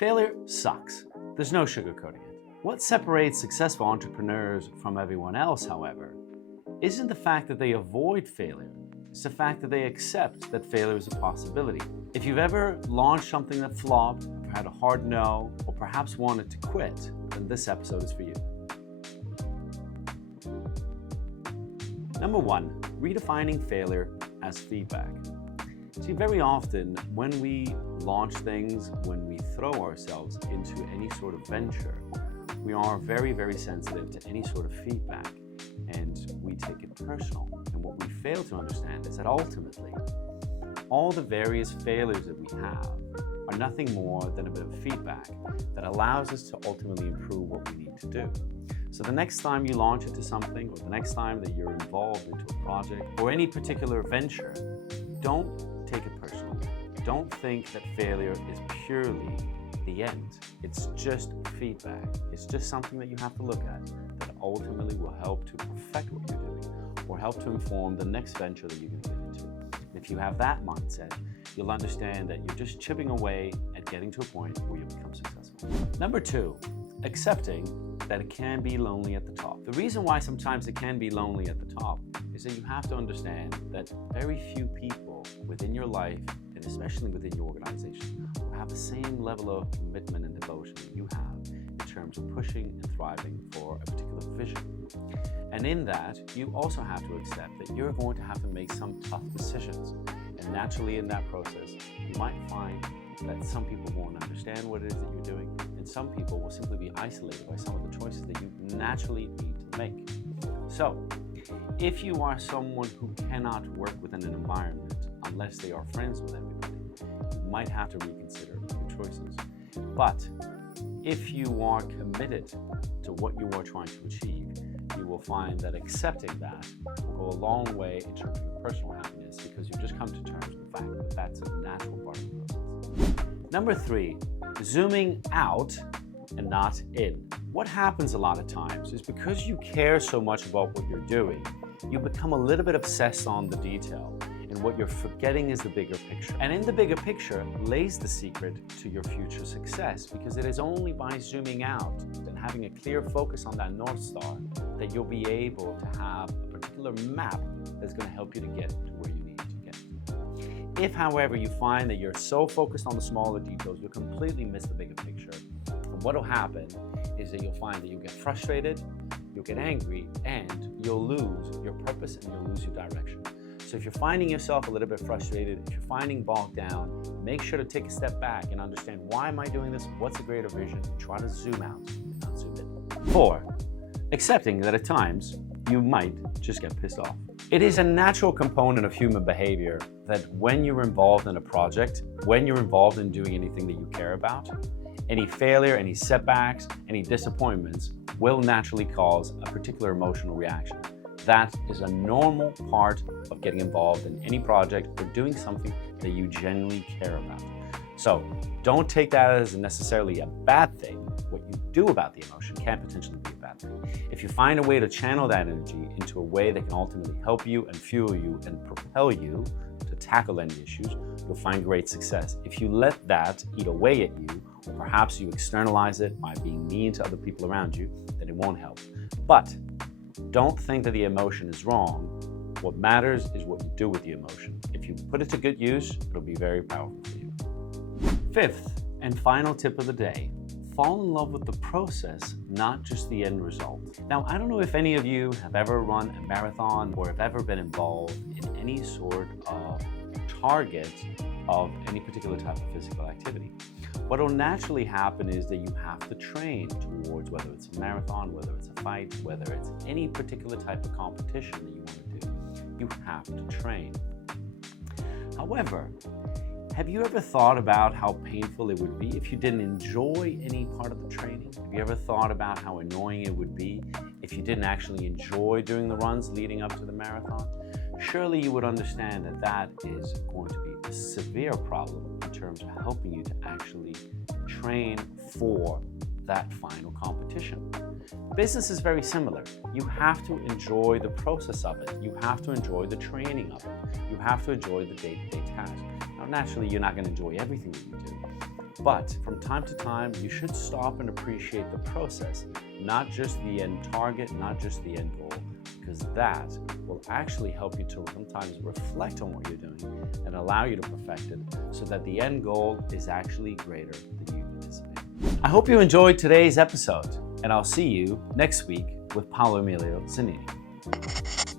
Failure sucks. There's no sugarcoating it. What separates successful entrepreneurs from everyone else, however, isn't the fact that they avoid failure. It's the fact that they accept that failure is a possibility. If you've ever launched something that flopped, had a hard no, or perhaps wanted to quit, then this episode is for you. Number 1, redefining failure as feedback. See, very often when we launch things, when we throw ourselves into any sort of venture, we are very, very sensitive to any sort of feedback, and we take it personal. And what we fail to understand is that ultimately, all the various failures that we have are nothing more than a bit of feedback that allows us to ultimately improve what we need to do. So the next time you launch into something, or the next time that you're involved into a project or any particular venture, don't take it personally. Don't think that failure is purely the end. It's just feedback. It's just something that you have to look at that ultimately will help to perfect what you're doing or help to inform the next venture that you're going to get into. And if you have that mindset, you'll understand that you're just chipping away at getting to a point where you become successful. Number 2, accepting that it can be lonely at the top. The reason why sometimes it can be lonely at the top is that you have to understand that very few people within your life, and especially within your organization, will have the same level of commitment and devotion that you have in terms of pushing and thriving for a particular vision. And in that, you also have to accept that you're going to have to make some tough decisions. And naturally in that process, you might find that some people won't understand what it is that you're doing, and some people will simply be isolated by some of the choices that you naturally need to make. So, if you are someone who cannot work within an environment unless they are friends with everybody, you might have to reconsider your choices. But if you are committed to what you are trying to achieve, you will find that accepting that will go a long way in terms of your personal happiness, because you've just come to terms with the fact that that's a natural part of the process. Number 3, zooming out and not in. What happens a lot of times is because you care so much about what you're doing, you become a little bit obsessed on the detail, and what you're forgetting is the bigger picture. And in the bigger picture lays the secret to your future success, because it is only by zooming out and having a clear focus on that North Star that you'll be able to have a particular map that's going to help you to get to where you need to get. If, however, you find that you're so focused on the smaller details, you'll completely miss the bigger picture. And what will happen is that you'll find that you'll get frustrated, you'll get angry, and you'll lose your purpose and you'll lose your direction. So if you're finding yourself a little bit frustrated, if you're finding bogged down, make sure to take a step back and understand, why am I doing this? What's the greater vision? And try to zoom out and not zoom in. 4, accepting that at times you might just get pissed off. It is a natural component of human behavior that when you're involved in a project, when you're involved in doing anything that you care about, any failure, any setbacks, any disappointments will naturally cause a particular emotional reaction. That is a normal part of getting involved in any project or doing something that you genuinely care about. So don't take that as necessarily a bad thing. What you do about the emotion can potentially be a bad thing. If you find a way to channel that energy into a way that can ultimately help you and fuel you and propel you to tackle any issues, you'll find great success. If you let that eat away at you, or perhaps you externalize it by being mean to other people around you, then it won't help. But don't think that the emotion is wrong. What matters is what you do with the emotion. If you put it to good use, it'll be very powerful for you. 5th and final tip of the day, fall in love with the process, not just the end result. Now, I don't know if any of you have ever run a marathon or have ever been involved in any sort of target of any particular type of physical activity. What will naturally happen is that you have to train towards, whether it's a marathon, whether it's a fight, whether it's any particular type of competition that you want to do, you have to train. However, have you ever thought about how painful it would be if you didn't enjoy any part of the training? Have you ever thought about how annoying it would be if you didn't actually enjoy doing the runs leading up to the marathon? Surely you would understand that that is going to be a severe problem in terms of helping you to actually train for that final competition. Business is very similar. You have to enjoy the process of it. You have to enjoy the training of it. You have to enjoy the day-to-day task. Now, naturally, you're not going to enjoy everything that you do, But from time to time, you should stop and appreciate the process, not just the end target, not just the end goal, because that will actually help you to sometimes reflect on what you're doing and allow you to perfect it so that the end goal is actually greater than you anticipate. I hope you enjoyed today's episode, and I'll see you next week with Paolo Emilio Zanini.